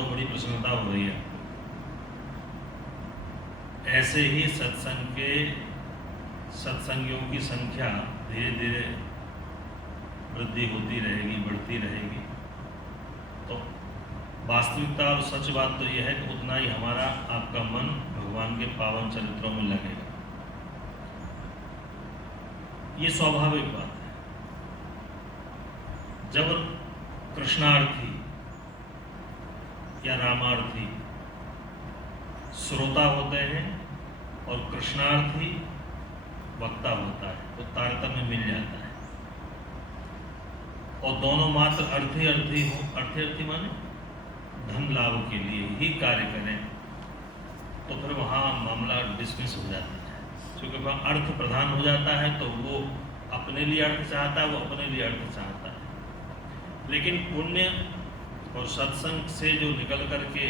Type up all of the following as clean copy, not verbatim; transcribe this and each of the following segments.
तो बड़ी प्रसन्नता हो रही है। ऐसे ही सत्संगियों की संख्या धीरे धीरे वृद्धि होती रहेगी, बढ़ती रहेगी। तो वास्तविकता और सच बात तो यह है कि उतना ही हमारा आपका मन भगवान के पावन चरित्रों में लगेगा। ये स्वाभाविक बात है। जब कृष्णार्थी या रामार्थी श्रोता होते हैं और कृष्णार्थी वक्ता होता है तो तारतम्य मिल जाता है। और दोनों मात्र अर्थी माने धन लाभ के लिए ही कार्य करें तो फिर वहाँ मामला डिस्मिस हो जाता है, क्योंकि वह अर्थ प्रधान हो जाता है। तो वो अपने लिए अर्थ चाहता है, वो अपने लिए अर्थ चाहता है। लेकिन पुण्य और सत्संग से जो निकल करके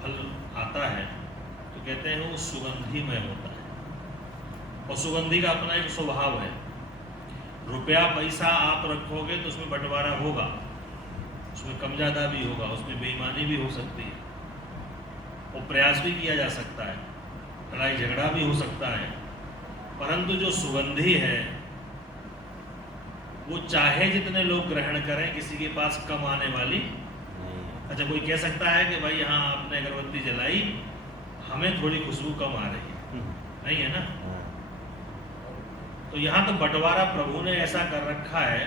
फल आता है तो कहते हैं वो सुगंधिमय होता है। और सुगंधि का अपना एक स्वभाव है। रुपया पैसा आप रखोगे तो उसमें बंटवारा होगा, उसमें कम ज़्यादा भी होगा, उसमें बेईमानी भी हो सकती है, और प्रयास भी किया जा सकता है, लड़ाई झगड़ा भी हो सकता है। परंतु जो सुगंधी है वो चाहे जितने लोग ग्रहण करें, किसी के पास कम आने वाली। अच्छा, कोई कह सकता है कि भाई यहाँ आपने अगरबत्ती जलाई, हमें थोड़ी खुशबू कम आ रही है, नहीं है ना। तो यहाँ तो बंटवारा प्रभु ने ऐसा कर रखा है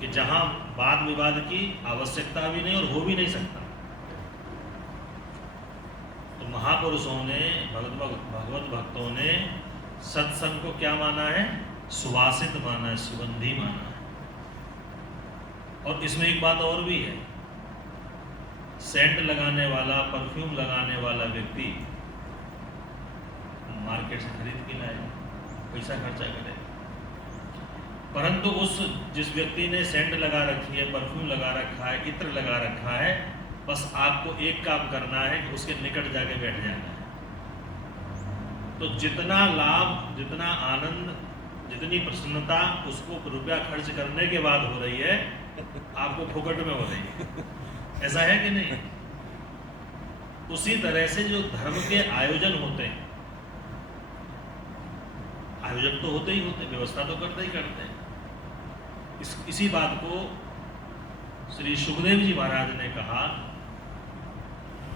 कि जहाँ वाद विवाद की आवश्यकता भी नहीं और हो भी नहीं सकता। तो महापुरुषों ने, भगवत भक्तों ने सत्संग को क्या माना है? सुवासित माना है, सुगंधी माना है। और इसमें एक बात और भी है, सेंट लगाने वाला, परफ्यूम लगाने वाला व्यक्ति मार्केट से खरीद के लाएगा, पैसा खर्चा करे। परंतु जिस व्यक्ति ने सेंट लगा रखी है, परफ्यूम लगा रखा है, इत्र लगा रखा है, बस आपको एक काम करना है कि उसके निकट जाके बैठ जाना है। तो जितना लाभ, जितना आनंद, जितनी प्रसन्नता उसको रुपया खर्च करने के बाद हो रही है, आपको फुकट में हो रही है। ऐसा है कि नहीं? उसी तरह से जो धर्म के आयोजन होते हैं, आयोजक तो होते ही होते, व्यवस्था तो करते ही करते हैं। इसी बात को श्री सुखदेव जी महाराज ने कहा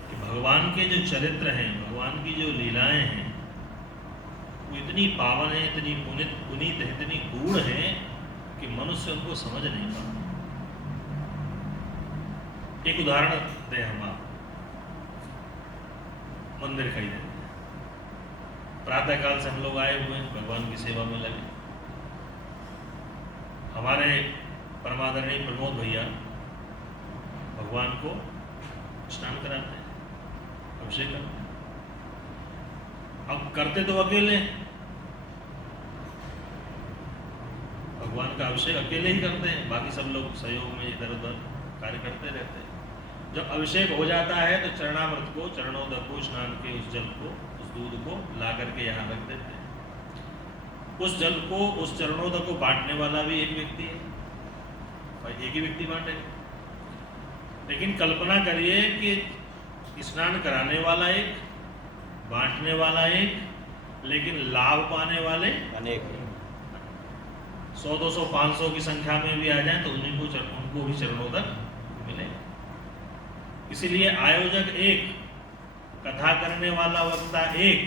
कि भगवान के जो चरित्र हैं, भगवान की जो लीलाएं हैं, वो इतनी पावन है, इतनी पुनीत है, इतनी गूढ़ है कि मनुष्य उनको समझ नहीं पाता। एक उदाहरण दें हम आप, मंदिर का ही दें। प्रातः काल से हम लोग आए हुए हैं, भगवान की सेवा में लगे। हमारे परमादरणीय प्रमोद भैया भगवान को स्नान कराते हैं, अभिषेक करते हैं। अब करते तो अकेले, भगवान का अभिषेक अकेले ही करते हैं, बाकी सब लोग सहयोग में इधर उधर कार्य करते रहते हैं। जब अभिषेक हो जाता है तो चरणामृत को, चरणोदक को, स्नान के उस जल को, उस दूध को ला करके यहाँ रख देते हैं। उस जल को, उस चरणोदक को बांटने वाला भी एक व्यक्ति है, भाई एक ही व्यक्ति बांटेगा। लेकिन कल्पना करिए कि स्नान कराने वाला एक, बांटने वाला एक, लेकिन लाभ पाने वाले अनेक। 100, 200, 500 की संख्या में भी आ जाए तो उनको भी चरणोदक मिलेगा। इसीलिए आयोजक एक, कथा करने वाला वक्ता एक,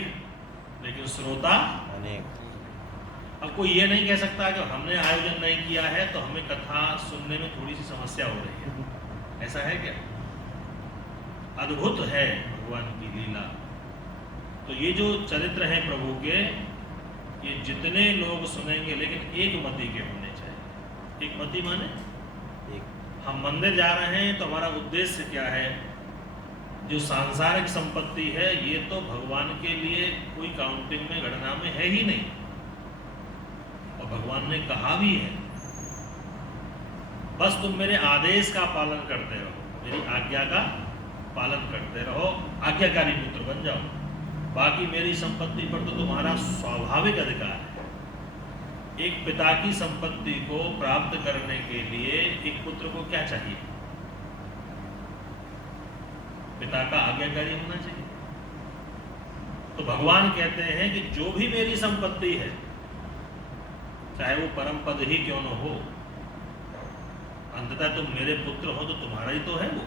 लेकिन श्रोता अनेक। अब कोई ये नहीं कह सकता कि हमने आयोजन नहीं किया है तो हमें कथा सुनने में थोड़ी सी समस्या हो रही है। ऐसा है क्या? अद्भुत है भगवान की लीला। तो ये जो चरित्र है प्रभु के, ये जितने लोग सुनेंगे लेकिन एक मति के होने चाहिए। एक मति माने एक। हम मंदिर जा रहे हैं तो हमारा उद्देश्य क्या है? जो सांसारिक संपत्ति है ये तो भगवान के लिए कोई काउंटिंग में, गणना में है ही नहीं। और भगवान ने कहा भी है, बस तुम मेरे आदेश का पालन करते रहो, मेरी आज्ञा का पालन करते रहो, आज्ञाकारी पुत्र बन जाओ। बाकी मेरी संपत्ति पर तो तुम्हारा स्वाभाविक अधिकार है। एक पिता की संपत्ति को प्राप्त करने के लिए एक पुत्र को क्या चाहिए? पिता का आज्ञाकारी होना चाहिए। तो भगवान कहते हैं कि जो भी मेरी संपत्ति है, चाहे वो परम पद ही क्यों न हो, अंततः तुम मेरे पुत्र हो तो तुम्हारा ही तो है वो।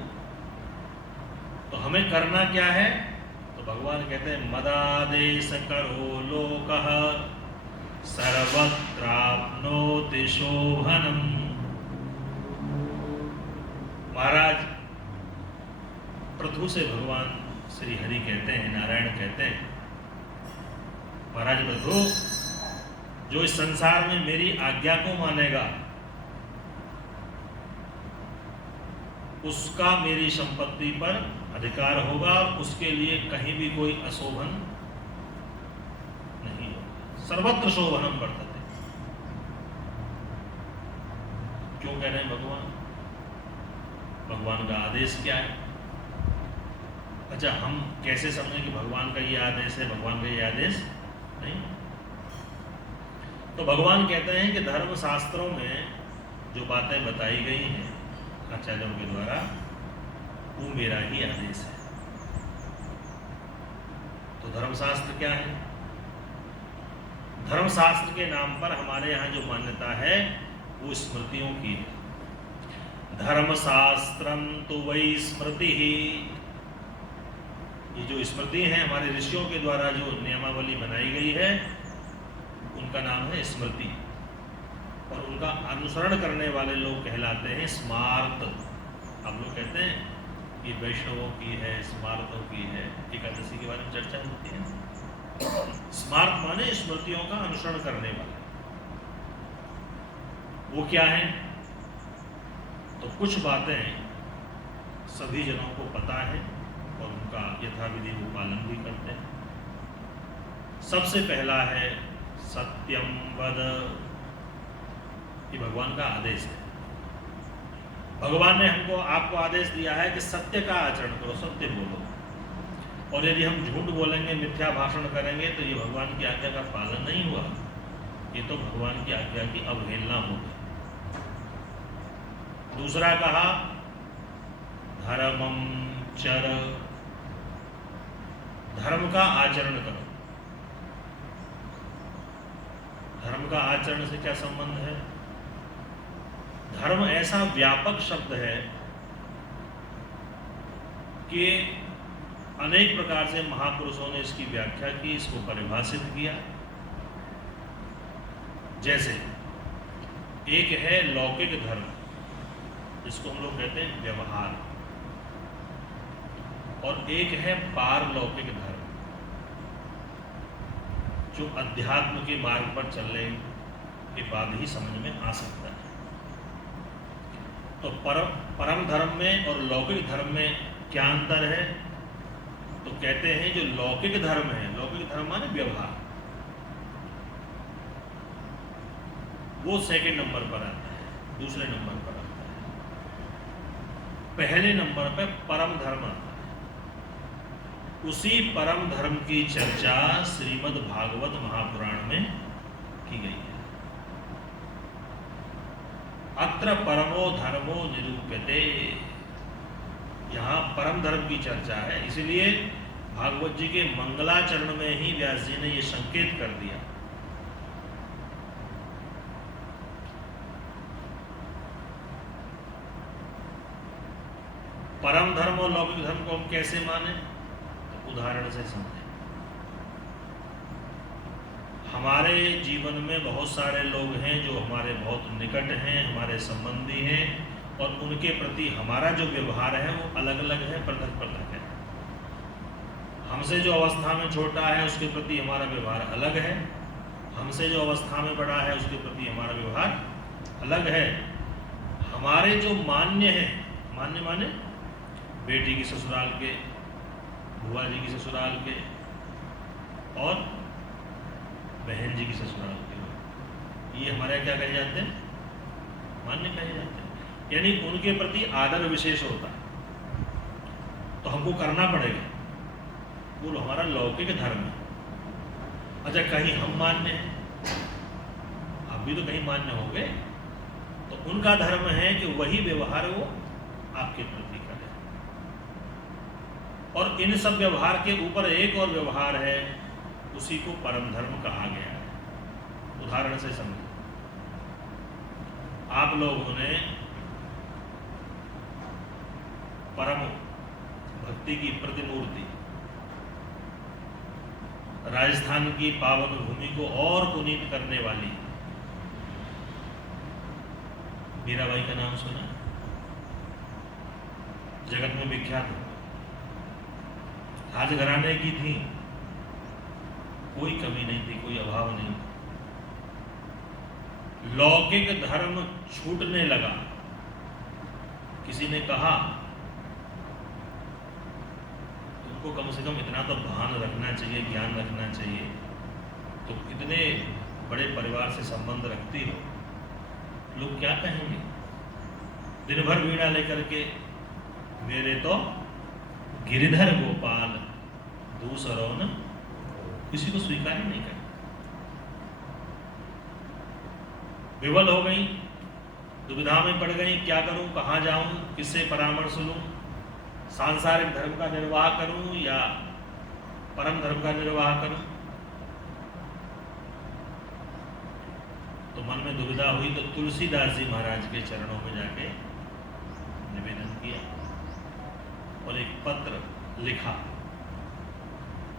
तो हमें करना क्या है? तो भगवान कहते हैं मदादेश करो लोकः सर्वत्राप्नोति शोभनम। महाराज पृथु से भगवान श्री हरि कहते हैं, नारायण कहते हैं, महाराज पृथु, जो इस संसार में मेरी आज्ञा को मानेगा उसका मेरी संपत्ति पर अधिकार होगा, उसके लिए कहीं भी कोई अशोभन नहीं होगा। सर्वत्र शोभनम वर्तते। क्यों कह रहे हैं भगवान? भगवान का आदेश क्या है? अच्छा, हम कैसे समझें कि भगवान का ये आदेश है, भगवान का ये आदेश नहीं? तो भगवान कहते हैं कि धर्म शास्त्रों में जो बातें बताई गई हैं आचार्यों के द्वारा, वो मेरा ही आदेश है। तो धर्मशास्त्र क्या है? धर्मशास्त्र के नाम पर हमारे यहाँ जो मान्यता है वो स्मृतियों की है। धर्मशास्त्रम तो वही स्मृति ही। ये जो स्मृति है हमारे ऋषियों के द्वारा जो नियमावली बनाई गई है, उनका नाम है स्मृति, और उनका अनुसरण करने वाले लोग कहलाते हैं स्मार्त। हम लोग कहते हैं ये वैष्णवों की है, स्मार्तों की है, एकादशी के बारे में चर्चा होती है। स्मार्त माने स्मृतियों का अनुसरण करने वाले। वो क्या है? तो कुछ बातें सभी जनों को पता है और उनका यथाविधि वो पालन भी करते हैं। सबसे पहला है सत्यम वद। ये भगवान का आदेश है। भगवान ने हमको आपको आदेश दिया है कि सत्य का आचरण करो, सत्य बोलो। और यदि हम झूठ बोलेंगे, मिथ्या भाषण करेंगे, तो ये भगवान की आज्ञा का पालन नहीं हुआ, ये तो भगवान की आज्ञा की अवहेलना होगी। दूसरा कहा धर्मम चर। धर्म का आचरण करो। धर्म का आचरण से क्या संबंध है? धर्म ऐसा व्यापक शब्द है कि अनेक प्रकार से महापुरुषों ने इसकी व्याख्या की, इसको परिभाषित किया। जैसे एक है लौकिक धर्म, जिसको हम लोग कहते हैं व्यवहार, और एक है पारलौकिक धर्म, जो अध्यात्म के मार्ग पर चलने के बाद ही समझ में आ सकता है। तो परम धर्म में और लौकिक धर्म में क्या अंतर है? तो कहते हैं जो लौकिक धर्म है, लौकिक धर्म माने व्यवहार, वो सेकंड नंबर पर आता है, दूसरे नंबर पर आता है। पहले नंबर पर परम धर्म आता है। उसी परम धर्म की चर्चा श्रीमद् भागवत महापुराण में की गई है। अत्र परमो धर्मो निरूप्यते। यहाँ परम धर्म की चर्चा है, इसलिए भागवत जी के मंगलाचरण में ही व्यास जी ने ये संकेत कर दिया। परम धर्म और लौकिक धर्म को हम कैसे माने? तो उदाहरण से समझें। हमारे जीवन में बहुत सारे लोग हैं जो हमारे बहुत निकट हैं, हमारे संबंधी हैं, और उनके प्रति हमारा जो व्यवहार है वो अलग अलग है, पृथक पृथक है। हमसे जो अवस्था में छोटा है उसके प्रति हमारा व्यवहार अलग है, हमसे जो अवस्था में बड़ा है उसके प्रति हमारा व्यवहार अलग है। हमारे जो मान्य हैं, मान्य माने बेटी की ससुराल के, बुआ जी की ससुराल के, और बहन जी की ससुराल के, ये हमारे क्या कहे जाते हैं? मान्य कहे जाते हैं। यानी उनके प्रति आदर विशेष होता है, तो हमको करना पड़ेगा। वो हमारा लौकिक धर्म है। अच्छा, कहीं हम मान्य हैं, आप भी तो कहीं मान्य होंगे, तो उनका धर्म है कि वही व्यवहार वो आपके प्रति करें। और इन सब व्यवहार के ऊपर एक और व्यवहार है, उसी को परम धर्म कहा गया है। उदाहरण से समझो, आप लोगों ने परम भक्ति की प्रतिमूर्ति राजस्थान की पावन भूमि को और पुनीत करने वाली मीराबाई का नाम सुना? जगत में विख्यात हो, राजघराने की थी, कोई कमी नहीं थी, कोई अभाव नहीं। लौकिक धर्म छूटने लगा, किसी ने कहा तुमको कम से कम इतना तो भान रखना चाहिए, ज्ञान रखना चाहिए, तो इतने बड़े परिवार से संबंध रखती हो, लोग क्या कहेंगे? दिन भर वीणा लेकर के मेरे तो गिरिधर गोपाल दूसरों न, किसी को स्वीकार ही नहीं कर। विवल हो गई, दुविधा में पड़ गई, क्या करूं, कहां जाऊं, किससे परामर्श लूं, सांसारिक धर्म का निर्वाह करूं या परम धर्म का निर्वाह करूं? तो मन में दुविधा हुई तो तुलसीदास जी महाराज के चरणों में जाके निवेदन किया और एक पत्र लिखा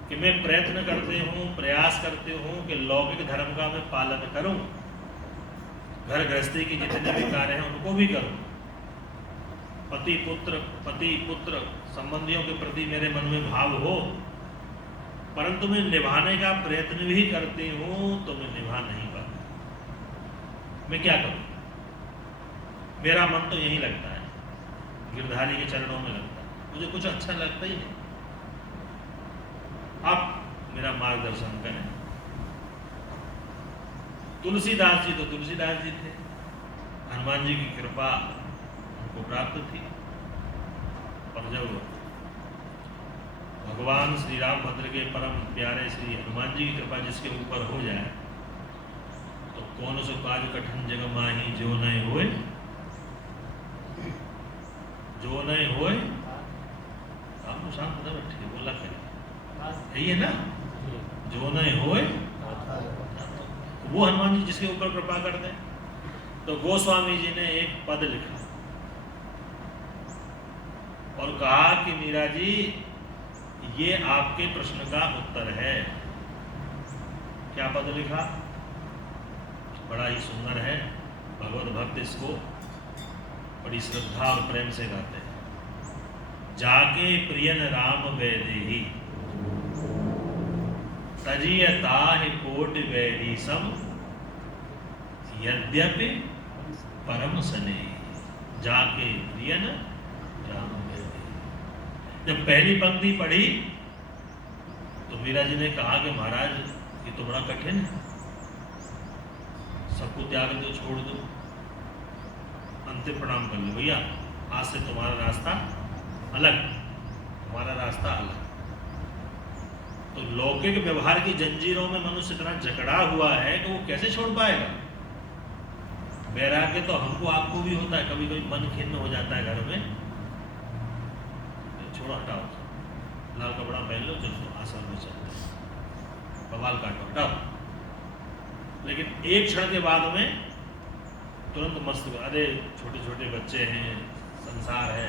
कि मैं प्रयत्न करते हूं, प्रयास करते हूं कि लौकिक धर्म का मैं पालन करूं, घर गृहस्थी की जितने भी कार्य हैं उनको भी करूं, पति पुत्र संबंधियों के प्रति मेरे मन में भाव हो, परंतु मैं निभाने का प्रयत्न भी करती हूं तो मैं निभा नहीं पाता। मैं क्या करूं? मेरा मन तो यही लगता है, गिरधारी के चरणों में लगता है, मुझे कुछ अच्छा लगता ही नहीं। आप मेरा मार्गदर्शन करें। तुलसीदास जी तो तुलसीदास जी थे, हनुमान जी की कृपा उनको प्राप्त थी, और जब भगवान श्री रामभद्र के परम प्यारे श्री हनुमान जी की कृपा जिसके ऊपर हो जाए तो कौन सो काज कठिन जग माही जो नहीं होए, जो नहीं होए। आप शांत न बैठिए, बोला करिए, यही है ना, जो नहीं होए। वो हनुमान जी जिसके ऊपर कृपा कर दें। तो गोस्वामी जी ने एक पद लिखा और कहा कि मीरा जी ये आपके प्रश्न का उत्तर है। क्या पद लिखा? बड़ा ही सुंदर है, भगवत भक्त इसको बड़ी श्रद्धा और प्रेम से गाते हैं। जाके प्रियन राम वैदेही तजिय ताहि कोटि वैरी सम यद्यपि परम स्नेही। जाके प्रियन राम वैदेही। जब पहली पंक्ति पढ़ी तो मीरा जी ने कहा कि महाराज ये तो बड़ा कठिन है, सबको त्याग दो, छोड़ दो, अंतिम प्रणाम कर लो भैया, आज से तुम्हारा रास्ता अलग, हमारा रास्ता अलग। तो लौकिक व्यवहार की जंजीरों में मनुष्य इतना जकड़ा हुआ है कि वो कैसे छोड़ पाएगा? वैराग्य तो हमको आपको भी होता है, कभी कभी मन खिन्न हो जाता है घर में, छोड़ो हटाओ, लाल कपड़ा पहन लो, चलो आश्रम में चलते, बवाल काटो, हटाओ। लेकिन एक क्षण के बाद में तुरंत मस्त, अरे छोटे छोटे बच्चे हैं, संसार है,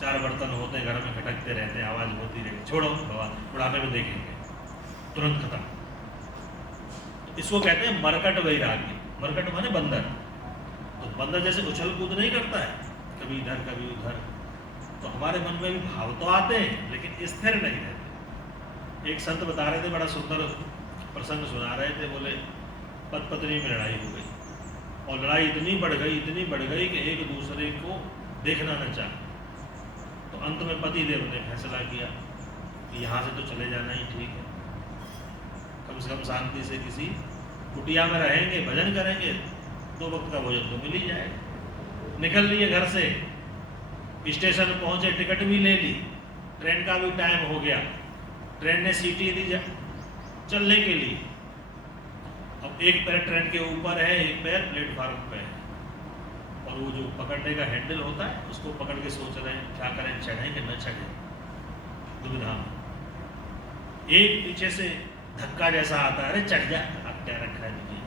चार बर्तन होते हैं घर में, खटकते रहते हैं, आवाज होती रहती, छोड़ो बवाल, बुढ़ापे में देखेंगे, तुरंत खत्म। तो इसको कहते हैं मरकट वैराग्य। मरकट माने बंदर। तो बंदर जैसे उछल कूद नहीं करता है, कभी इधर कभी उधर, तो हमारे मन में भी भाव तो आते हैं लेकिन स्थिर नहीं रहते। एक संत बता रहे थे, बड़ा सुंदर प्रसंग सुना रहे थे, बोले पति पत्नी में लड़ाई हो गई और लड़ाई इतनी बढ़ गई कि एक दूसरे को देखना न चाहे। तो अंत में पति देव ने फैसला किया कि यहाँ से तो चले जाना ही ठीक है, कम से कम शांति से किसी कुटिया में रहेंगे, भजन करेंगे, 2 वक्त का भोजन तो मिल ही जाएगा। निकल लिए घर से, स्टेशन पहुंचे, टिकट भी ले ली, ट्रेन का भी टाइम हो गया, ट्रेन ने सीटी दी चलने के लिए। अब एक पैर ट्रेन के ऊपर है, एक पैर प्लेटफार्म पे है, और वो जो पकड़ने का हैंडल होता है उसको पकड़ के सोच रहे हैं क्या करें, चढ़ें कि न चढ़ें। दुविधा में। एक पीछे से धक्का जैसा आता है, अरे चढ़ जा, अब क्या रखा है मुझे।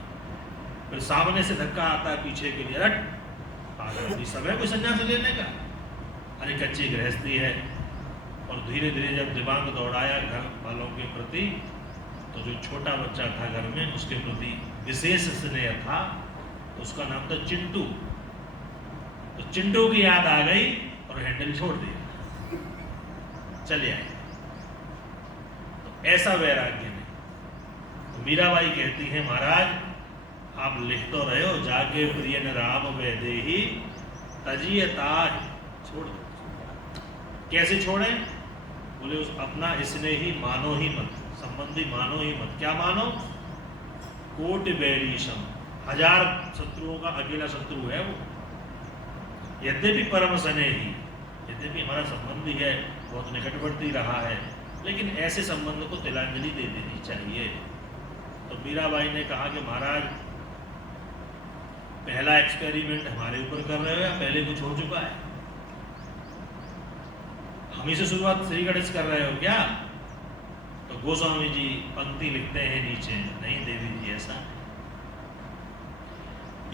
फिर सामने से धक्का आता है पीछे के लिए, अरे पागल अभी समय कोई संन्यास लेने का, अरे कच्ची गृहस्थी है। और धीरे धीरे जब दिमाग दौड़ाया घर वालों के प्रति, तो जो छोटा बच्चा था घर में उसके प्रति विशेष स्नेह था, उसका नाम था चिंटू। तो चिंटू की याद आ गई और हैंडल छोड़ दिया, चले आए। तो ऐसा वैराग्य नहीं। तो मीराबाई कहती है, महाराज आप लिख तो रहे हो, जाके प्रिय न राम वैदेही तजिए ताज, छोड़ दो। कैसे छोड़े? बोले उस अपना इसने ही मानो ही मत, संबंधी मानो ही मत। क्या मानो? कोटि बैरीशम, 1000 शत्रुओं का अकेला शत्रु है वो। यद्यपि परम स्नेही, यद्यपि हमारा संबंधी है, बहुत निकटवर्ती रहा है, लेकिन ऐसे संबंध को तिलांजलि दे देनी चाहिए। तो मीराबाई ने कहा कि महाराज पहला एक्सपेरिमेंट हमारे ऊपर कर रहे हो या पहले कुछ हो चुका है? हम ही से शुरुआत श्री गणेश कर रहे हो क्या? तो गोस्वामी जी पंक्ति लिखते हैं नीचे, नहीं देवी जी ऐसा,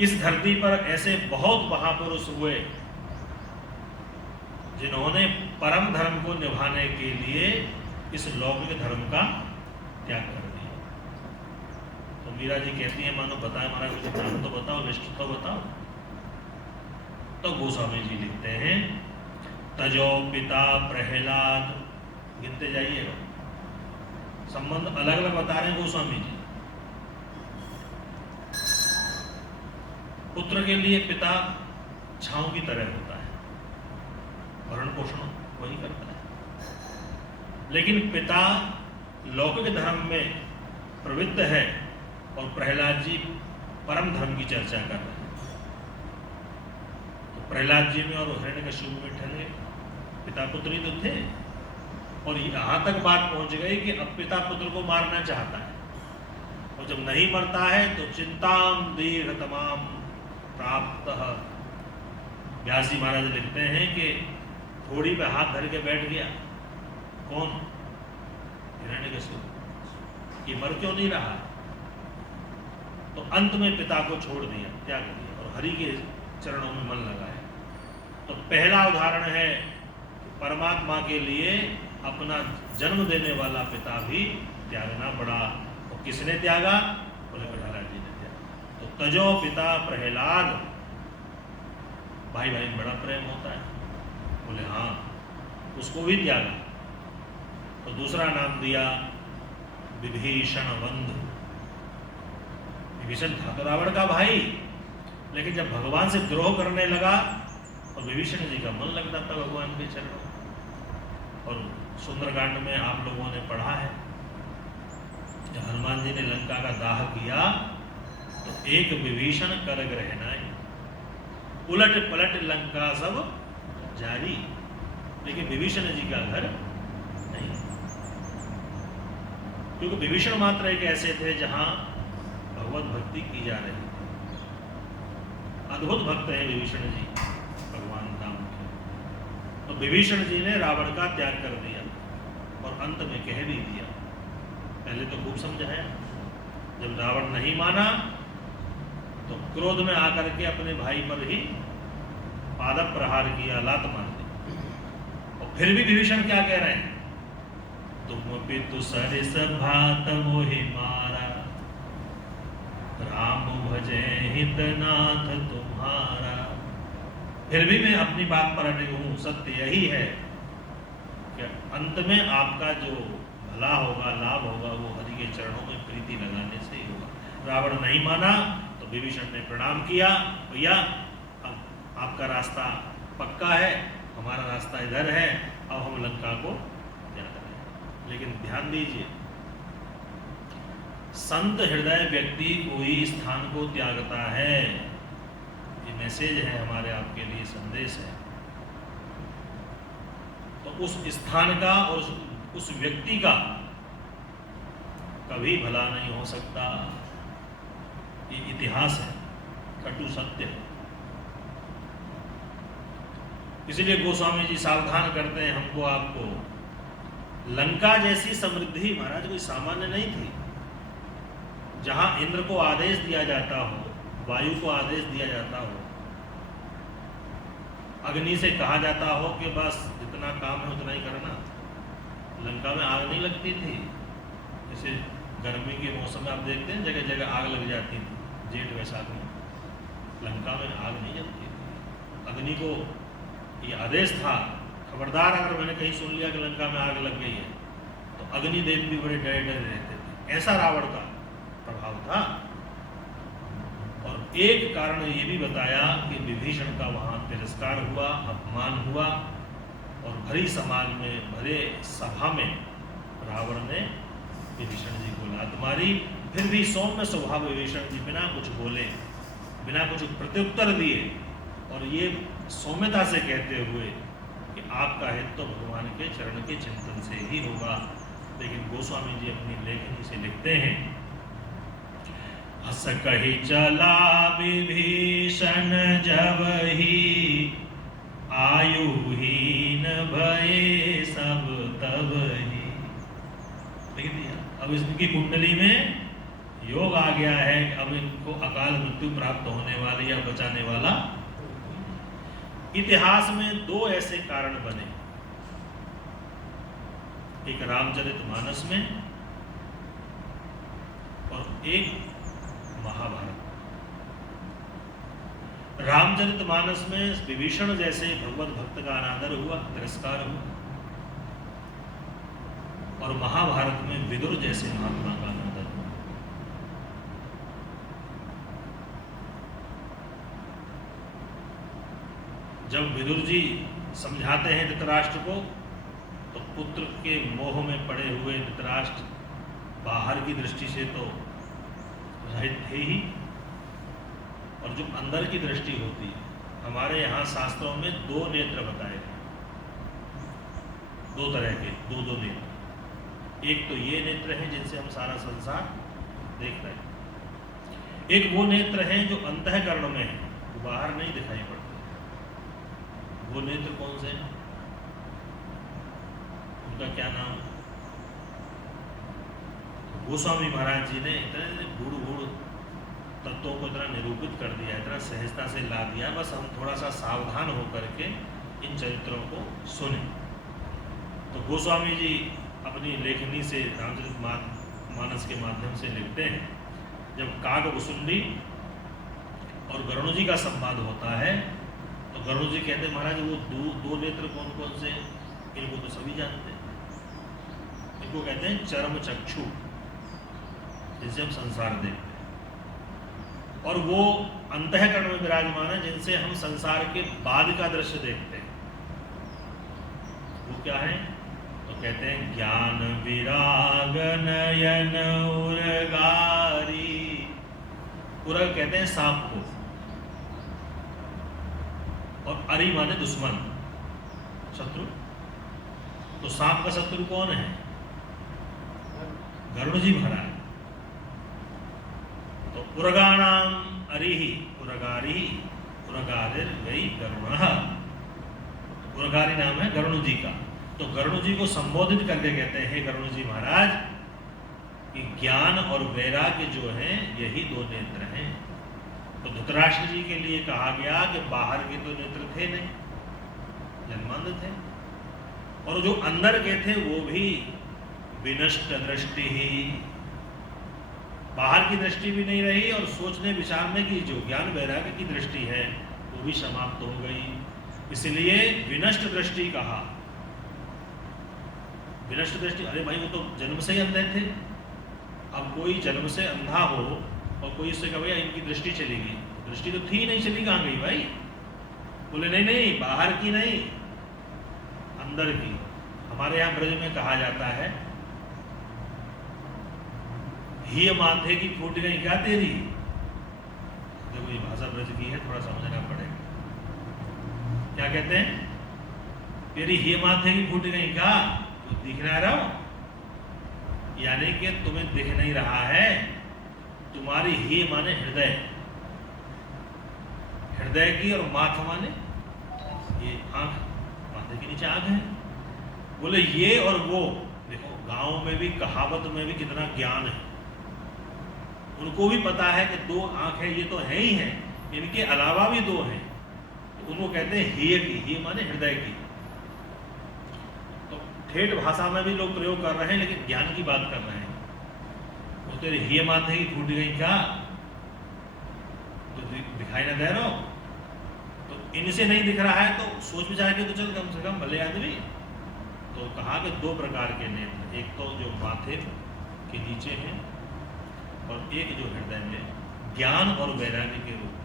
इस धरती पर ऐसे बहुत महापुरुष हुए जिन्होंने परम धर्म को निभाने के लिए इस लौकिक धर्म का त्याग कर दिया। तो मीरा जी कहती है, मानो बताए महाराज मुझे नाम तो बताओ, लिस्ट तो बताओ। तो गोस्वामी जी लिखते हैं, तजो पिता प्रहलाद, गिनते जाइएगा, संबंध अलग अलग बता रहे हैं गोस्वामी जी। पुत्र के लिए पिता छांव की तरह होता है, भरण पोषण वही करता है, लेकिन पिता लौकिक धर्म में प्रवृत्त है और प्रहलाद जी परम धर्म की चर्चा कर रहे हैं। तो प्रहलाद जी में और हिरण्यकश्यप में ठन गए, पिता पुत्र ही तो थे। और यहां तक बात पहुंच गई कि अब पिता पुत्र को मारना चाहता है, और जब नहीं मरता है तो चिंताम दीर्घ तमाम प्राप्त। व्यास जी महाराज लिखते हैं कि थोड़ी पे हाथ धर के बैठ गया, कौन? हिरण्यकश्यप। ये मर क्यों नहीं रहा? तो अंत में पिता को छोड़ दिया, त्याग दिया और हरि के चरणों में मन लगाया। तो पहला उदाहरण है परमात्मा के लिए अपना जन्म देने वाला पिता भी त्यागना पड़ा। और किसने त्यागा? बोले प्रहलाद जी ने त्यागा। तो तजो पिता प्रहलाद, भाई भाई में बड़ा प्रेम होता है। बोले हाँ, उसको भी त्यागा। तो दूसरा नाम दिया विभीषण बंधु। विभीषण था तो रावण का भाई, लेकिन जब भगवान से द्रोह करने लगा और विभीषण जी का मन लगता था भगवान के चरणों। और सुंदरकांड में आप लोगों ने पढ़ा है, जब हनुमान जी ने लंका का दाह किया तो एक विभीषण कर ग्रहणाए, उलट पलट लंका सब जारी, लेकिन विभीषण जी का घर नहीं, क्योंकि विभीषण मात्र एक ऐसे थे जहां भगवत भक्ति की जा रही थी। अद्भुत भक्त है विभीषण जी भगवान राम के। तो विभीषण जी ने रावण का त्याग कर दिया और अंत में कह भी दिया, पहले तो खूब समझाया, जब रावण नहीं माना तो क्रोध में आकर के अपने भाई पर ही पादप प्रहार किया, लात मार दी। और फिर भी विभीषण क्या कह रहे हैं? तुम पितु सरिस भात मोहि मारा, राम भजे हितनाथ तुम्हारा। फिर भी मैं अपनी बात पर अड़े हूं, सत्य यही है कि अंत में आपका जो भला होगा, लाभ होगा, वो हरि के चरणों में प्रीति लगाने से ही होगा। रावण नहीं माना तो विभीषण ने प्रणाम किया, भैया अब आपका रास्ता पक्का है, हमारा रास्ता इधर है, अब हम लंका को त्याग रहे। लेकिन ध्यान दीजिए, संत हृदय व्यक्ति कोई स्थान को त्यागता है। ये मैसेज है हमारे आपके लिए, संदेश है। तो उस स्थान का और उस व्यक्ति का कभी भला नहीं हो सकता। ये इतिहास है, कटु सत्य है। इसलिए गोस्वामी जी सावधान करते हैं हमको आपको लंका जैसी समृद्धि महाराज कोई सामान्य नहीं थी, जहां इंद्र को आदेश दिया जाता हो, वायु को आदेश दिया जाता हो, अग्नि से कहा जाता हो कि बस जितना काम है उतना ही करना। लंका में आग नहीं लगती थी, जैसे गर्मी के मौसम में आप देखते हैं जगह जगह आग लग जाती थी, जेठ वैसाख में। लंका में आग नहीं जलती थी। अग्नि को ये आदेश था, खबरदार अगर मैंने कहीं सुन लिया कि लंका में आग लग गई है तो अग्निदेव भी बड़े डरे डरे रहते थे। ऐसा रावण का प्रभाव था। और एक कारण ये भी बताया कि विभीषण का वहां तिरस्कार हुआ, अपमान हुआ, और भरी समाज में, भरे सभा में रावण ने विभीषण जी को लात मारी। फिर भी सौम्य स्वभाव विभीषण जी बिना कुछ बोले, बिना कुछ प्रत्युत्तर दिए, और ये सौम्यता से कहते हुए कि आपका हित तो भगवान के चरण के चिंतन से ही होगा। लेकिन गोस्वामी जी अपनी लेखनी से लिखते हैं, हस कही चला विभीषण जब ही, आयुहीन भये सब तब ही। अब इनकी कुंडली में योग आ गया है कि अब इनको अकाल मृत्यु प्राप्त होने वाली या बचाने वाला। इतिहास में दो ऐसे कारण बने, एक रामचरितमानस में और एक महाभारत। रामचरितमानस में विभीषण जैसे भगवत भक्त का अनादर हुआ, तिरस्कार हुआ, और महाभारत में विदुर जैसे महात्मा का अनादर हुआ। जब विदुर जी समझाते हैं धृतराष्ट्र को, तो पुत्र के मोह में पड़े हुए धृतराष्ट्र बाहर की दृष्टि से तो रहित थे ही, और जो अंदर की दृष्टि होती है, हमारे यहाँ शास्त्रों में दो नेत्र बताए हैं, दो तरह के, दो नेत्र। एक तो ये नेत्र है जिनसे हम सारा संसार देख रहे हैं, एक वो नेत्र हैं जो अंतःकरण में है, वो बाहर नहीं दिखाई पड़ते। वो नेत्र कौन से हैं? उनका क्या नाम? गोस्वामी महाराज जी ने इतने गूढ़ तत्वों को इतना निरूपित कर दिया, इतना सहजता से ला दिया, बस हम थोड़ा सा सावधान होकर के इन चरित्रों को सुने। तो गोस्वामी जी अपनी लेखनी से रामचरितमानस के माध्यम से लिखते हैं, जब काकभुसुंडी और गरुण जी का संवाद होता है तो गरुण जी कहते हैं, महाराज वो दो नेत्र कौन कौन से? इनको तो सभी जानते हैं, इनको कहते हैं चर्म चक्षु, जिनसे हम संसार देखते हैं, और वो अंतःकरण में विराजमान है जिनसे हम संसार के बाद का दृश्य देखते हैं। वो क्या है? तो कहते हैं ज्ञान विराग नयन उरगारी। उरग कहते हैं सांप को, और अरि माने दुश्मन, शत्रु। तो सांप का शत्रु कौन है? गरुड़ जी महाराज। तो उरगाणाम अरिहि उरगारी, उरगारिर वै गरुणः। उरगारी नाम है गरुड़ जी का। तो गरुड़ जी को संबोधित करके कहते हैं, हे गरुड़ जी महाराज, कि ज्ञान और वैराग्य जो हैं यही दो नेत्र हैं। तो धृतराष्ट्र जी के लिए कहा गया कि बाहर के तो नेत्र थे नहीं, जन्मांध थे, और जो अंदर के थे वो भी विनष्ट दृष्टि ही, बाहर की दृष्टि भी नहीं रही, और सोचने विचारने की जो ज्ञान वैराग्य की दृष्टि है वो भी समाप्त हो गई। इसलिए विनष्ट दृष्टि कहा। विनष्ट दृष्टि, अरे भाई वो तो जन्म से ही अंधे थे। अब कोई जन्म से अंधा हो और कोई इससे कहे भैया इनकी दृष्टि चली गई, दृष्टि तो थी नहीं, चली कहाँ गई भाई? बोले नहीं नहीं, बाहर की नहीं, अंदर की। हमारे यहाँ ब्रज में कहा जाता है, ही माथे की फूट गई क्या तेरी? देखो ये भाषा ब्रज की है, थोड़ा समझना पड़ेगा। क्या कहते हैं? तेरी ही माथे की फूट गई क्या? तो दिख ना रहा हो, यानी कि तुम्हें दिख नहीं रहा है। तुम्हारी ही माने हृदय, हृदय की, और माथ माने ये आंख, माथे के नीचे आंख है। बोले ये और वो गांव में भी, कहावत में भी कितना ज्ञान है। उनको भी पता है कि दो आंखें ये तो है ही हैं, इनके अलावा भी दो हैं। तो उनको कहते हैं हीय की, ही माने हृदय की। तो ठेठ भाषा में भी लोग प्रयोग कर रहे हैं, लेकिन ज्ञान की बात कर रहे हैं। वो तेरे हीय माथे की फूट गई क्या, तो दिखाई ना दे रहा हो? तो इनसे नहीं दिख रहा है तो सोच विचार के तो चल कम से कम भले आदमी। तो कहा कि दो प्रकार के नेत्र, एक तो जो माथे के नीचे हैं और एक जो हृदय में, ज्ञान और वैराग्य के रूप में।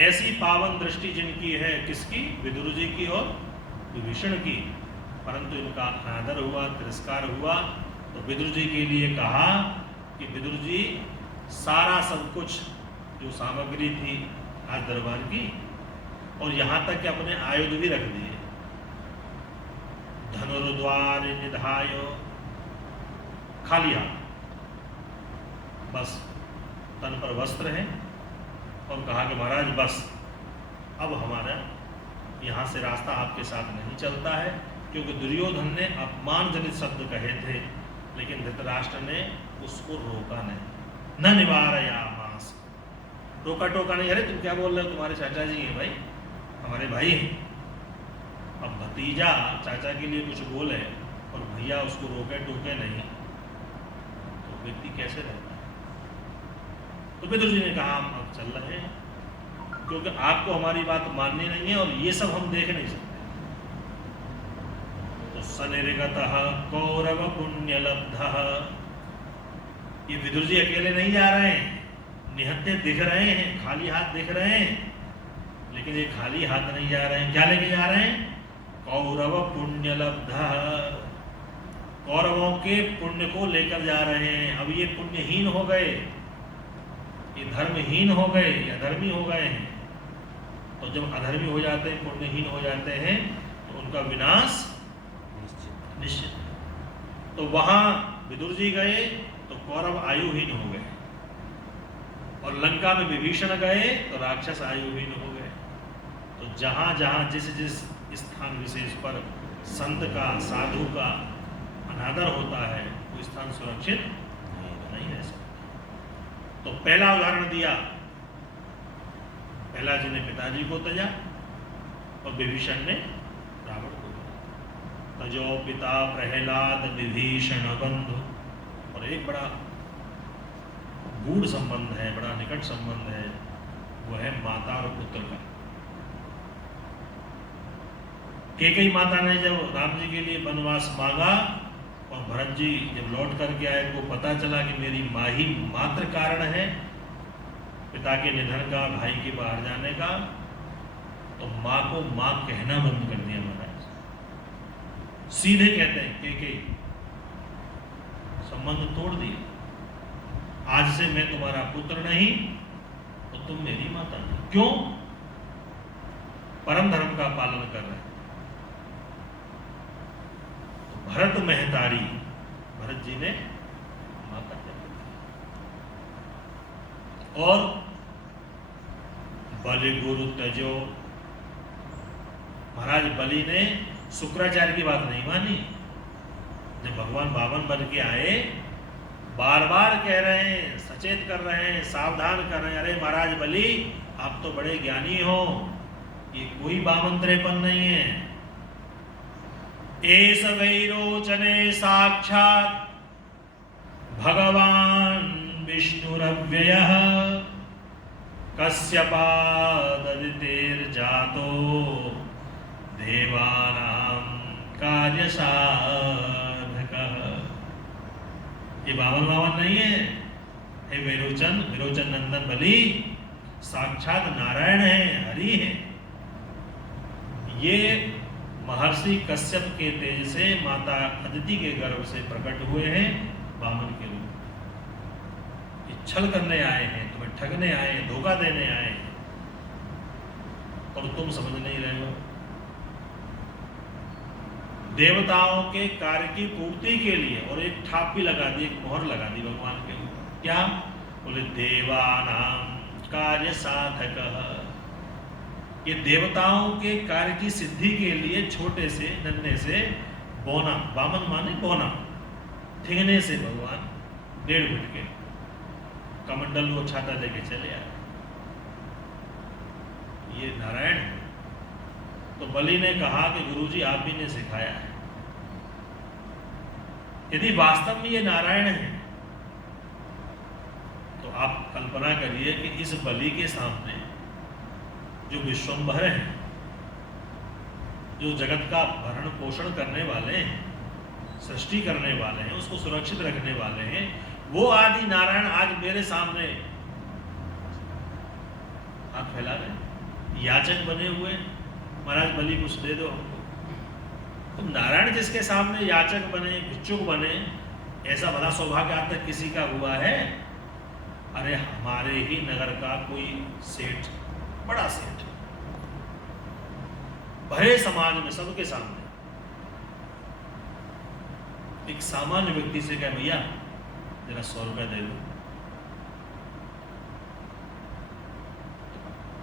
ऐसी पावन दृष्टि जिनकी है, किसकी? विदुर जी की और विभीषण की। परंतु इनका अनादर हुआ, तिरस्कार हुआ। तो विदुर जी के लिए कहा कि विदुर जी सारा सब कुछ जो सामग्री थी आज दरबार की, और यहाँ तक कि अपने आयुध भी रख दिए। धनुर्द्वार निधाय, खाली हाथ, बस तन पर वस्त्र है, और कहा कि महाराज बस अब हमारा यहाँ से रास्ता आपके साथ नहीं चलता है। क्योंकि दुर्योधन ने अपमानजनित शब्द कहे थे, लेकिन धृतराष्ट्र ने उसको रोका नहीं। न निवारयामास, रोका टोका नहीं। अरे तुम क्या बोल रहे हो, तुम्हारे चाचा जी हैं भाई, हमारे भाई हैं। अब भतीजा चाचा के लिए कुछ बोले और भैया उसको रोके टोके नहीं, तो व्यक्ति कैसे रहता है? तो विदुर जी ने कहा हम अब चल रहे हैं, क्योंकि आपको हमारी बात माननी नहीं है और ये सब हम देख नहीं सकते। तो सनिर्गतः कौरव पुण्य लब्धः, ये विदुर जी अकेले नहीं जा रहे हैं, निहत्थे दिख रहे हैं, खाली हाथ दिख रहे हैं, लेकिन ये खाली हाथ नहीं जा रहे हैं। क्या लेके जा रहे हैं? कौरव पुण्य लब्धः, कौरवों के पुण्य को लेकर जा रहे हैं। अब ये पुण्यहीन हो गए, ये धर्महीन हो गए, ये अधर्मी हो गए हैं। तो जब अधर्मी हो जाते हैं, पुण्यहीन हो जाते हैं, तो उनका विनाश निश्चित। तो वहां विदुर जी गए तो कौरव आयुहीन हो गए, और लंका में विभीषण गए तो राक्षस आयुहीन हो गए। तो जहां जहां जिस जिस स्थान विशेष पर संत का, साधु का अनादर होता है, वो स्थान सुरक्षित नहीं रह सकता। तो पहला उदाहरण दिया, प्रहलाद जी ने पिताजी को तजा और विभीषण ने रावण को तजो पिता प्रहलाद विभीषण बंधु। और एक बड़ा गूढ़ संबंध है, बड़ा निकट संबंध है, वो है माता और पुत्र का। कैकेयी माता ने जब राम जी के लिए वनवास मांगा और भरत जी जब लौट करके आए, को पता चला कि मेरी माँ ही मात्र कारण है पिता के निधन का, भाई के बाहर जाने का, तो माँ को माँ कहना बंद कर दिया महाराज। सीधे कहते हैं कैकेयी, संबंध तोड़ दिया। आज से मैं तुम्हारा पुत्र नहीं तो तुम मेरी माता नहीं। क्यों? परम धर्म का पालन कर रहे हैं। तो भरत महतारी, भरत जी ने माता कह दी। और बलि गुरु तजो, महाराज बलि ने शुक्राचार्य की बात नहीं मानी। जब भगवान बावन बन के आए, बार बार कह रहे हैं, सचेत कर रहे हैं, सावधान कर रहे हैं, अरे महाराज बलि आप तो बड़े ज्ञानी हो, ये कोई बामंत्रेपन नहीं है। एस वैरोचने साक्षात भगवान विष्णुरव्ययः कश्यपाददितेर्जातो देवानां कार्यसाधकः। ये बावन नहीं है, हे विरोचन, विरोचन नंदन बलि साक्षात नारायण है, हरि है। ये महर्षि कश्यप के तेज से माता अदिति के गर्भ से प्रकट हुए हैं वामन के रूप। ये छल करने आए हैं, तुम्हें ठगने आए हैं, धोखा देने आए हैं, और तुम समझ नहीं रहे हो। देवताओं के कार्य की पूर्ति के लिए, और एक ठाप भी लगा दी, एक मोहर लगा दी भगवान के ऊपर। क्या बोले? देवानां कार्य साधकः, ये देवताओं के कार्य की सिद्धि के लिए छोटे से नन्हे से बोना, वामन माने बोना, ठिंगने से भगवान 1.5 फीट के कमंडल वो छाता लेके चले आए। ये नारायण है। तो बलि ने कहा कि गुरुजी आप ही ने सिखाया है। यदि वास्तव में ये नारायण है तो आप कल्पना करिए कि इस बलि के सामने जो विश्वम्भर हैं, जो जगत का भरण पोषण करने वाले हैं, सृष्टि करने वाले हैं, उसको सुरक्षित रखने वाले हैं, वो आदि नारायण आज मेरे सामने हाथ फैला रहे हैं, याचक बने हुए, महाराज बलि कुछ दे दो हमको। तो नारायण जिसके सामने याचक बने, भिक्षुक बने, ऐसा बड़ा सौभाग्य आज तक किसी का हुआ है? अरे हमारे ही नगर का कोई सेठ, बड़ा सेठ, भरे समाज में सबके सामने एक सामान्य व्यक्ति से कहे भैया जरा 100 रुपया दे दो।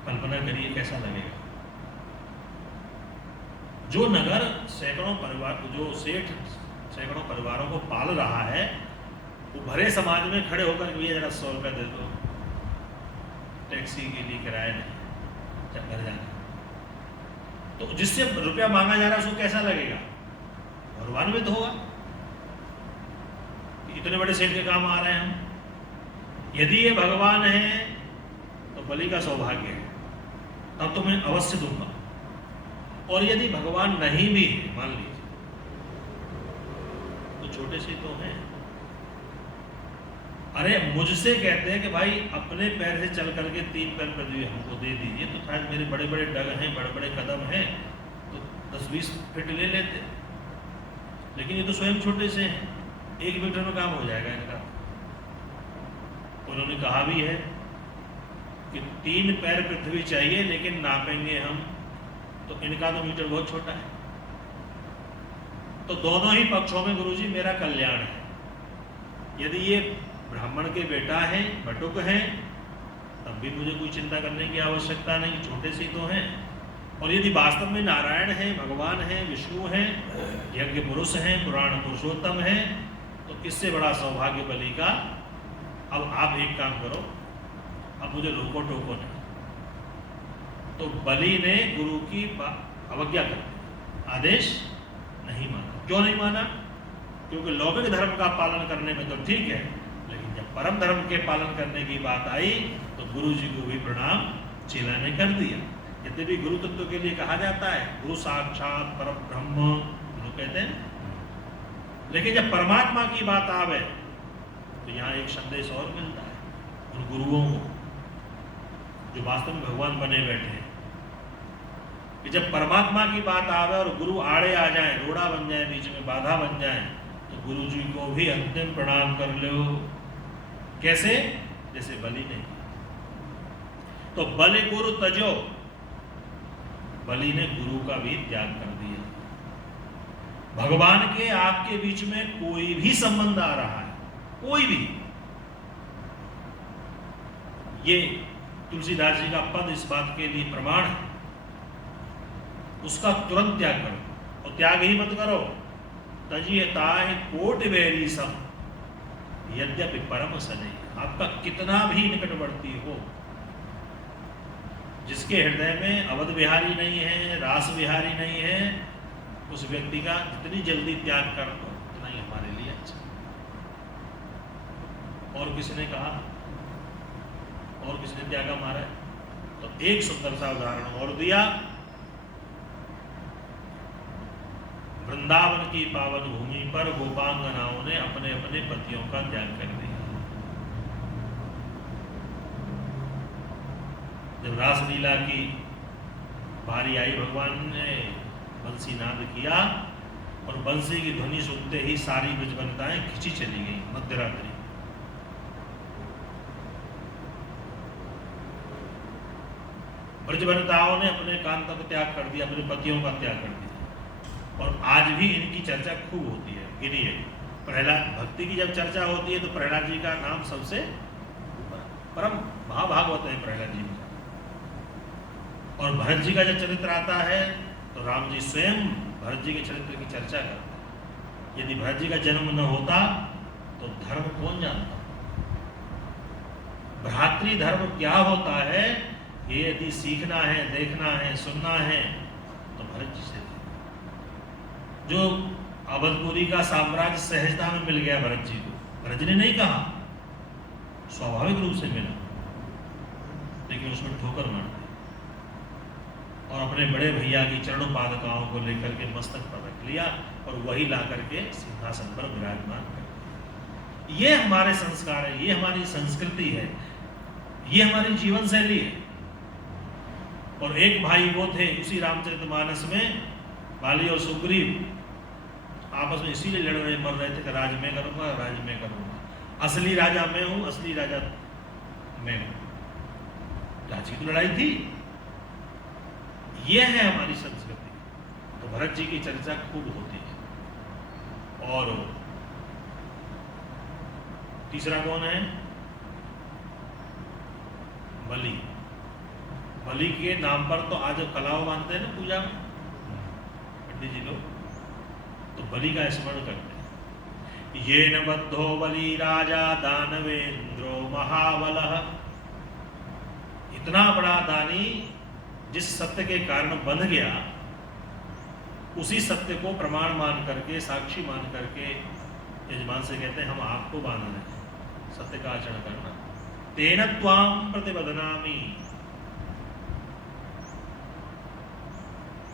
कल्पना करिए कैसा लगेगा। जो नगर सैकड़ों परिवार, जो सेठ सैकड़ों परिवारों को पाल रहा है, वो भरे समाज में खड़े होकर भैया जरा 100 रुपया दे दो, टैक्सी के लिए किराया नहीं, जब घर जाना। तो जिससे रुपया मांगा जा रहा है उसको कैसा लगेगा? गौरवान्वित होगा, इतने बड़े सेठ के काम आ रहे हैं हम। यदि ये भगवान है तो बलि का सौभाग्य है, तब तो मैं अवश्य दूंगा। और यदि भगवान नहीं भी है, मान लीजिए, तो छोटे से तो हैं। अरे मुझसे कहते हैं कि भाई अपने पैर से चल करके 3 पैर पृथ्वी हमको दे दीजिए, तो शायद मेरे बड़े बड़े डग हैं, बड़े बड़े कदम हैं, तो 10-20 फीट ले लेते। लेकिन ये तो स्वयं छोटे से हैं, 1 मीटर में काम हो जाएगा इनका। उन्होंने कहा भी है कि 3 पैर पृथ्वी चाहिए, लेकिन नापेंगे हम तो इनका तो मीटर बहुत छोटा है। तो दोनों ही पक्षों में गुरुजी मेरा कल्याण है। यदि ये ब्राह्मण के बेटा है, बटुक है, तब भी मुझे कोई चिंता करने की आवश्यकता नहीं, छोटे से तो हैं। और यदि वास्तव में नारायण है, भगवान है, विष्णु है, यज्ञ पुरुष हैं, पुराण पुरुषोत्तम हैं, तो इससे बड़ा सौभाग्य बलि का। अब आप एक काम करो, अब मुझे रोको टोको नहीं। तो बलि ने गुरु की अवज्ञा कर दी, आदेश नहीं माना। क्यों नहीं माना? क्योंकि लौकिक धर्म का पालन करने में तो ठीक है, लेकिन जब परम धर्म के पालन करने की बात आई तो गुरु जी को भी प्रणाम चेला ने कर दिया। यद्यपि गुरु तत्व के लिए कहा जाता है गुरु साक्षात परम ब्रह्म, गुरु कहते हैं, लेकिन जब परमात्मा की बात आवे तो यहाँ एक संदेश और मिलता है उन गुरुओं को जो वास्तव में भगवान बने बैठे हैं, कि जब परमात्मा की बात आवे और गुरु आड़े आ जाए, रोड़ा बन जाए, बीच में बाधा बन जाए, तो गुरु जी को भी अंतिम प्रणाम कर लो। कैसे? जैसे बलि ने। तो बलि गुरु तजो, बलि ने गुरु का भी त्याग कर दिया। भगवान के आपके बीच में कोई भी संबंध आ रहा है, कोई भी, ये तुलसीदास जी का पद इस बात के लिए प्रमाण है, उसका तुरंत त्याग करो। और त्याग ही मत करो, तजियताहि कोटि बैरी सम यद्यपि परम सने। आपका कितना भी निकटवर्ती हो, जिसके हृदय में अवध विहारी नहीं है, रास विहारी नहीं है, उस व्यक्ति का जितनी जल्दी त्याग कर दो उतना ही हमारे लिए अच्छा। और किसने कहा, और किसने त्यागा मारा है? तो एक सुंदर सा उदाहरण और दिया। वृंदावन की पावन भूमि पर गोपांगनाओं ने अपने अपने पतियों का त्याग कर दिया। जब रासलीला की बारी आई, भगवान ने बंसी नाद किया और बंसी की ध्वनि सुनते ही सारी ब्रजवनिताएं खिंची चली गई। मध्यरात्रि ब्रजवनिताओं ने अपने कांता का त्याग कर दिया, अपने पतियों का त्याग कर दिया। और आज भी इनकी चर्चा खूब होती है। गिनिए, प्रहलाद भक्ति की जब चर्चा होती है तो प्रहलाद जी का नाम सबसे परम महाभागवत है। प्रहलाद जी और भरत जी का जब चरित्र आता है तो राम जी स्वयं भरत जी के चरित्र की चर्चा करते हैं। यदि भरत जी का जन्म न होता तो धर्म कौन जानता? भ्रातृ धर्म क्या होता है ये यदि सीखना है, देखना है, सुनना है तो भरत जी से। जो अवधपुरी का साम्राज्य सहजता में मिल गया भरत जी को, भरत जी ने नहीं कहा, स्वाभाविक रूप से मिला, लेकिन उसमें ठोकर मार दी और अपने बड़े भैया की चरणों पादुकाओं को लेकर के मस्तक पर रख लिया और वही ला करके सिंहासन पर विराजमान कर दिया। ये हमारे संस्कार है, ये हमारी संस्कृति है, ये हमारी जीवन शैली है। और एक भाई वो थे उसी रामचरितमानस में, बाली और सुग्रीव आपस में इसीलिए लड़ रहे मर रहे थे कि राज मैं करूंगा, राज मैं करूंगा, असली राजा मैं हूं, असली राजा मैं हूं। राज की तो लड़ाई थी। यह है हमारी संस्कृति। तो भरत जी की चर्चा खूब होती है। और तीसरा कौन है? बलि। बलि के नाम पर तो आज कलाव मानते हैं ना पूजा में पंडित जी लोग, तो बलि का स्मरण करते हैं। ये न बद्धो बलि राजा दानवेंद्रो महाबलः। इतना बड़ा दानी जिस सत्य के कारण बंध गया, उसी सत्य को प्रमाण मान करके, साक्षी मान करके यजमान से कहते हैं हम आपको बांध रहे हैं, सत्य का आचरण करना। तेन त्वाम प्रतिबदनामि।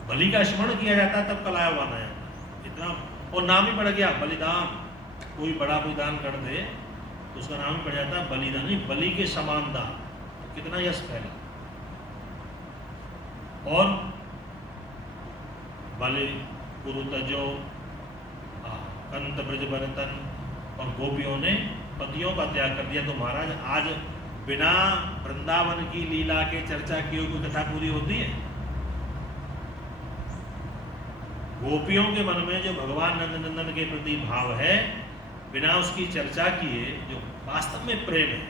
बलि का स्मरण किया जाता है तब कलाया बांधा जाता है। इतना, और नाम ही पड़ गया बलिदान। कोई बड़ा कोई दान कर दे तो उसका नाम ही पड़ जाता है बलिदान, नहीं बलि के समान दान। कितना यश फैला। और बलि गुरु तजो कंत ब्रज बरतन, और गोपियों ने पतियों का त्याग कर दिया। तो महाराज आज बिना वृंदावन की लीला के चर्चा किए कोई कथा पूरी होती है? गोपियों के मन में जो भगवान नंदनंदन के प्रति भाव है, बिना उसकी चर्चा किए जो वास्तव में प्रेम है,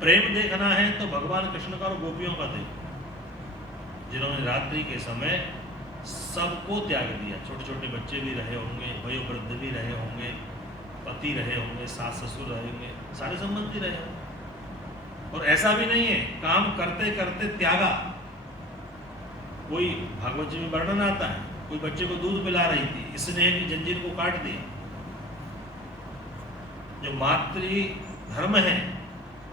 प्रेम देखना है तो भगवान कृष्ण का और गोपियों का देखो, जिन्होंने रात्रि के समय सबको त्याग दिया। छोटे छोटे बच्चे भी रहे होंगे, वयोवृद्ध भी रहे होंगे, पति रहे होंगे, सास ससुर रहे होंगे, सारे संबंधी रहे होंगे। और ऐसा भी नहीं है काम करते करते त्यागा। कोई भागवत जी में वर्णन आता है, कोई बच्चे को दूध पिला रही थी, स्नेह की जंजीर को काट दिया। जो मातृ धर्म है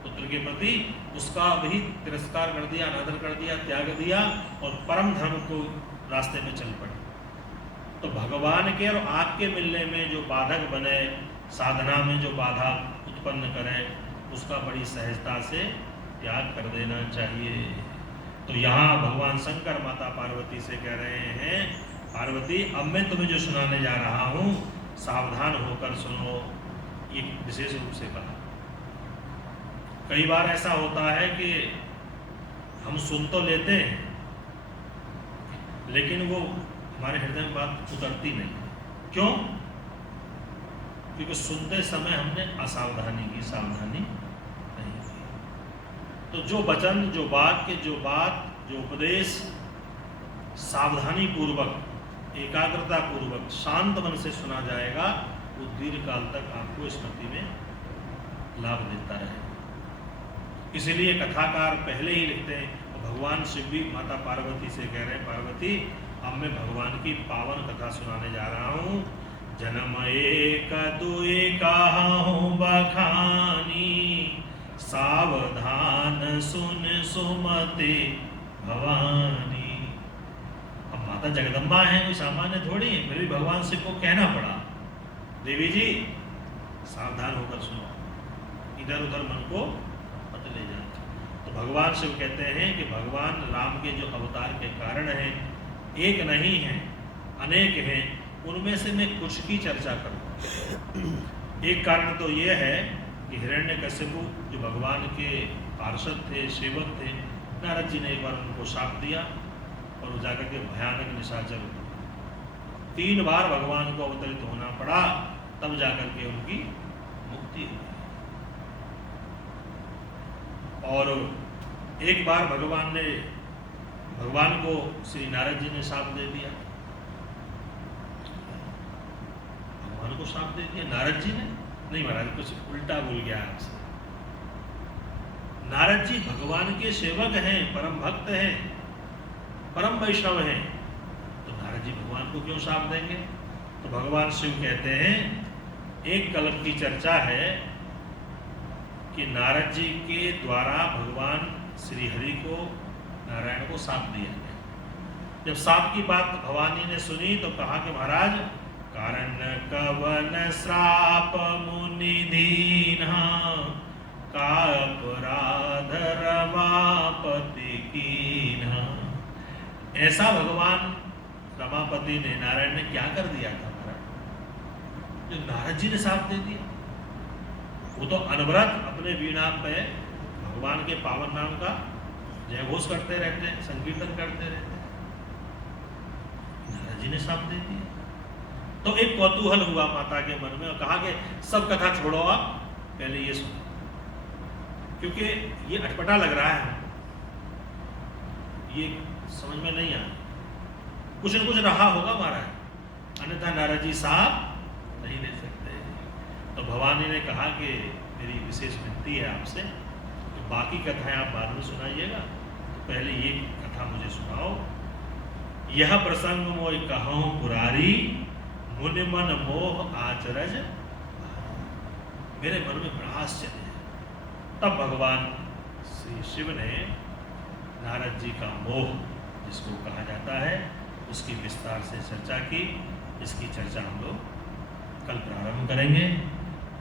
पुत्र के प्रति, उसका भी तिरस्कार कर दिया, अनादर कर दिया, त्याग दिया और परम धर्म को रास्ते में चल पड़े। तो भगवान के और आपके मिलने में जो बाधक बने, साधना में जो बाधा उत्पन्न करे, उसका बड़ी सहजता से त्याग कर देना चाहिए। तो यहाँ भगवान शंकर माता पार्वती से कह रहे हैं, पार्वती अब मैं तुम्हें जो सुनाने जा रहा हूँ सावधान होकर सुनो। ये विशेष रूप से कहा। कई बार ऐसा होता है कि हम सुन तो लेते हैं लेकिन वो हमारे हृदय में बात उतरती नहीं। क्यों? क्योंकि सुनते समय हमने असावधानी की, सावधानी नहीं की। तो जो वचन, जो वाक्य, जो बात, जो उपदेश सावधानी पूर्वक, एकाग्रता पूर्वक, शांत मन से सुना जाएगा, वो दीर्घ काल तक आपको स्मृति में लाभ देता है। इसीलिए कथाकार पहले ही लिखते हैं। भगवान शिव भी माता पार्वती से कह रहे हैं, पार्वती अब मैं भगवान की पावन कथा सुनाने जा रहा हूँ। जन्म एक दुई कहूँ बखानी, सावधान सुन सुमति भवानी। अब माता जगदम्बा है, कोई सामान्य थोड़ी है, फिर भी भगवान शिव को कहना पड़ा, देवी जी सावधान होकर सुनो, इधर उधर मन को मत ले जाना। तो भगवान शिव कहते हैं कि भगवान राम के जो अवतार के कारण हैं, एक नहीं है, अनेक हैं, उनमें से मैं कुछ की चर्चा करूँ। एक कारण तो ये है कि हिरण्यकशिपु जो भगवान के पार्षद थे, सेवक थे, नारद जी ने एक बार उनको शाप दिया और वो जाकर के भयानक निशाचर हुए। 3 बार भगवान को अवतरित होना पड़ा, तब जाकर के उनकी मुक्ति हुई। और एक बार भगवान को श्री नारद जी ने शाप दे दिया। भगवान को शाप दे दिया नारद जी ने? नहीं महाराज, कुछ उल्टा बोल गया आपसे। नारद जी भगवान के सेवक हैं, परम भक्त हैं, परम वैष्णव हैं, तो नारद जी भगवान को क्यों शाप देंगे? तो भगवान शिव कहते हैं, एक कल्प की चर्चा है कि नारद जी के द्वारा भगवान श्री हरि को, नारायण को शाप दिया गया। जब शाप की बात भवानी ने सुनी तो कहा कि महाराज, कारण कवन श्राप मुनि दीन्हा, का अपराध रमापति कीन्हा। ऐसा भगवान रमापति ने, नारायण ने क्या कर दिया था महाराज, जो नारद जी ने शाप दे दिया? वो तो अनवरत अपने वीणा पे भगवान के पावन नाम का जय घोष करते रहते हैं, संकीर्तन करते रहते हैं, नारद जी ने शाप दे दिया। तो एक कौतूहल हुआ माता के मन में और कहा कि सब कथा छोड़ो, आप पहले ये सुनो, क्योंकि ये अटपटा लग रहा है, ये समझ में नहीं आया। कुछ न कुछ रहा होगा महाराज, अन्यथा नारद जी शाप नहीं दे सकते। तो भवानी ने कहा कि मेरी विशेष विनती है आपसे, तो बाकी कथाएं आप बाद में सुनाइएगा, तो पहले ये कथा मुझे सुनाओ। यह प्रसंग मोय कहूं पुरारी, मुनि मन मोह आचरज। मेरे मन में बड़ा आश्चर्य है। तब भगवान श्री शिव ने नारद जी का मोह, जिसको कहा जाता है, उसकी विस्तार से चर्चा की। इसकी चर्चा हम लोग कल प्रारंभ करेंगे।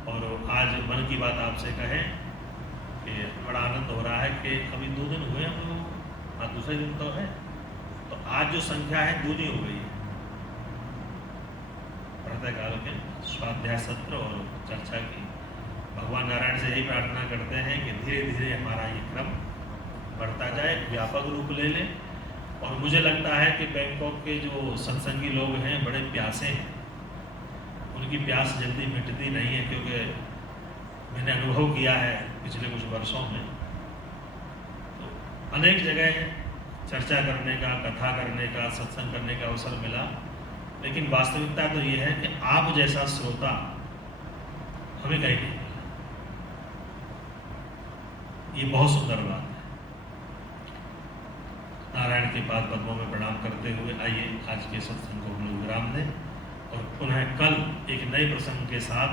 और आज मन की बात आपसे कहें कि बड़ा आनंद हो रहा है कि अभी 2 दिन हुए हम लोग, आज दूसरे दिन तो है, तो आज जो संख्या है दूनी हो गई है। प्रातःकाल के स्वाध्याय सत्र और चर्चा की। भगवान नारायण से यही प्रार्थना करते हैं कि धीरे धीरे हमारा ये क्रम बढ़ता जाए, व्यापक रूप ले ले। और मुझे लगता है कि बैंकॉक के जो सत्संगी लोग हैं बड़े प्यासे हैं, उनकी प्यास जल्दी मिटती नहीं है, क्योंकि मैंने अनुभव किया है पिछले कुछ वर्षों में, तो अनेक जगह चर्चा करने का, कथा करने का, सत्संग करने का अवसर मिला, लेकिन वास्तविकता तो ये है कि आप जैसा श्रोता हमें कहीं नहीं मिला। ये बहुत सुंदर बात है। नारायण के पाद पद्मों में प्रणाम करते हुए आइए आज के सत्संग को हम लोग विराम दें और पुनः कल एक नए प्रसंग के साथ